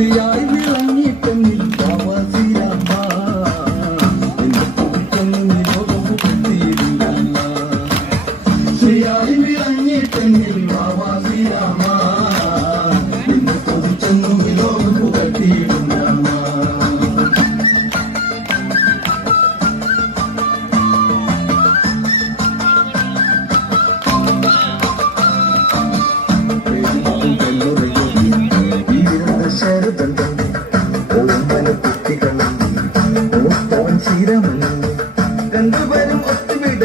ശ്രീയായി വിളങ്ങിട്ടെന്നിൽ ബാബ ശ്രീരാമ എന്നെ കുറിച്ചൊന്നും ഈ ലോകം പുകഴ്ത്തിയില്ല ശ്രീയായി വിളങ്ങിട്ടെന്നിൽ ബാബ ശ്രീരാമ എന്നെ കുറിച്ചൊന്നും ഈ ലോകം പുകഴ്ത്തിയില്ല രണ്ടുപേരും ഒത്തുവിട